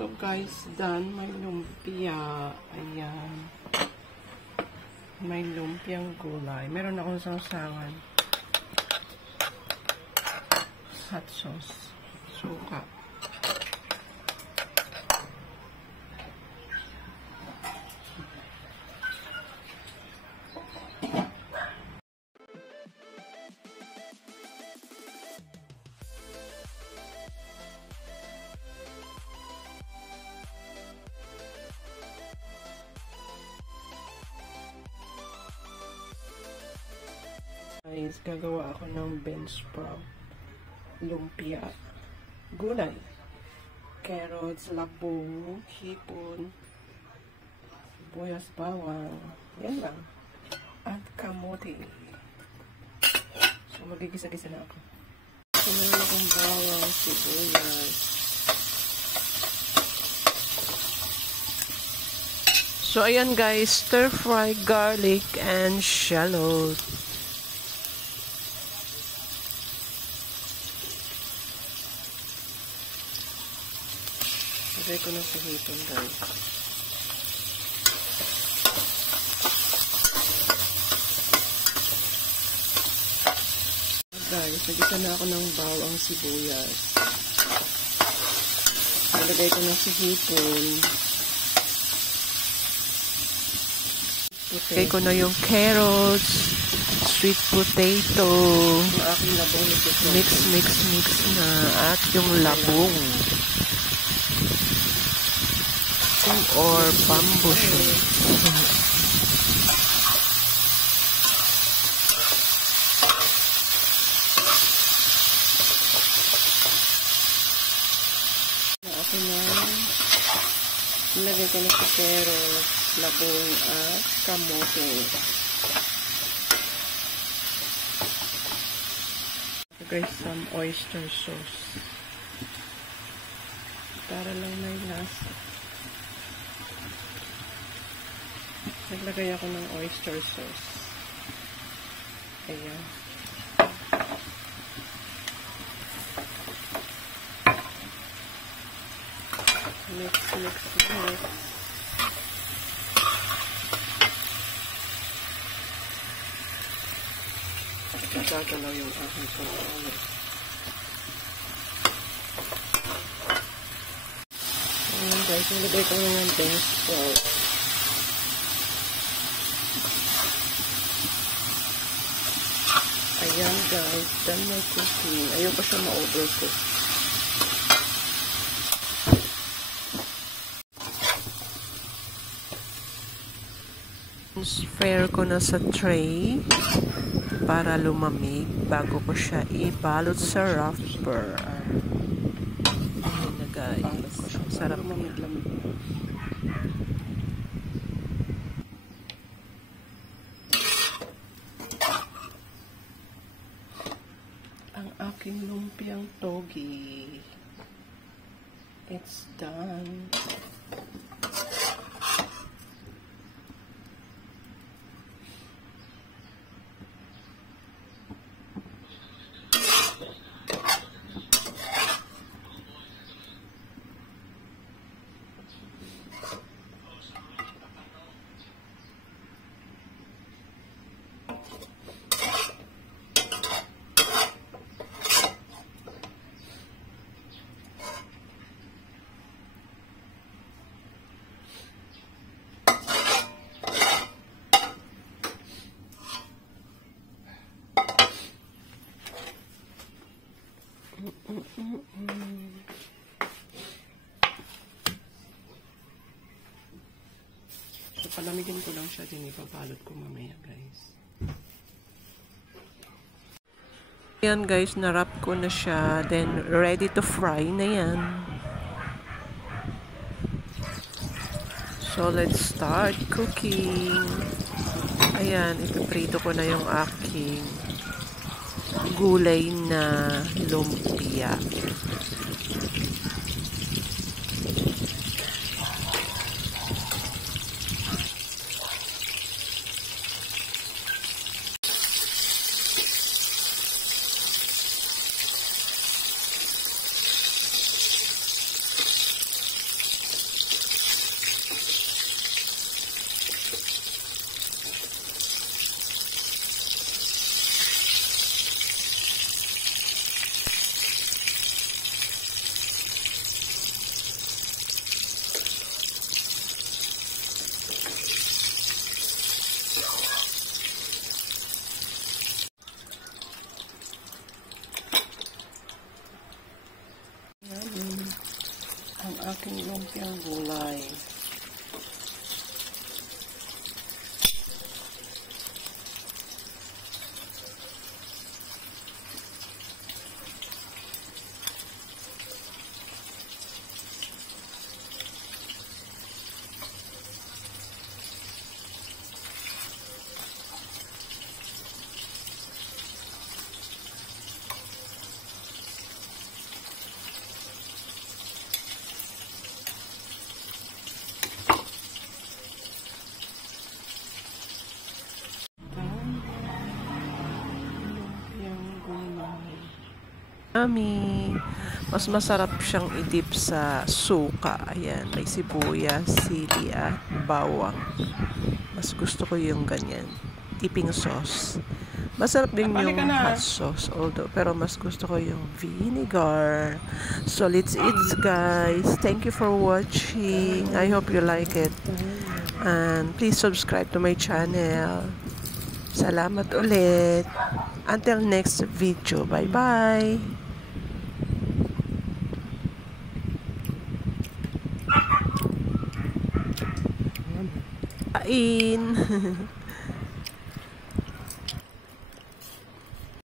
So guys, done. May lumpia. Ayan. May lumpiang gulay. Meron akong sausawan. Hot sauce. Suka. Guys, gagawa ako ng bean sprout, lumpia, gulay, carrots, labong, hipon, sibuyas, bawang, yan lang, at kamote. So, magigisa-gisa na ako. So, meron akong bawang, sibuyas. So, ayan guys, stir-fry garlic and shallot. Lagay ko na sa hipon, guys. Guys, nagisa na ako ng bawang sibuyas. Nalagay ko na sa hipon. Lagay ko na yung carrots, sweet potato. Yung aking labong mix na. At yung labong. Or bamboo shoot. Ako na ilagay ko na sa carrots, labong at kamote. Guys, some oyster sauce para lang may lasa. Naglagay ako ng oyster sauce. Ayan. Mix. Gagalaw yung aking pagkain. Ayan guys, nilagay ko na ng bean sprout. Ayan guys, done my cooking. Ayoko siya ma-overcook. Spare ko na sa tray para lumamig bago ko siya ibalot sa wrapper. Ayan na guys. Sarap niya. Ang aking lumpiang togi. It's done. So, palamigin ko lang siya din. Ipapalot ko mamaya, guys. Ayan, guys. Narap ko na siya. Then, ready to fry na yan. So, let's start cooking. Ayan, ipiprito ko na yung aking gulay na lumpia. aking lumpiang gulay. Yummy! Mas masarap siyang i-dip sa suka. Ayan, may sibuyas, sili at bawang. Mas gusto ko yung ganyan. Dipping sauce. Masarap din yung hot sauce, although, pero mas gusto ko yung vinegar. So, let's eat, guys. Thank you for watching. I hope you like it. And please subscribe to my channel. Salamat ulit. Until next video. Bye-bye. Kain.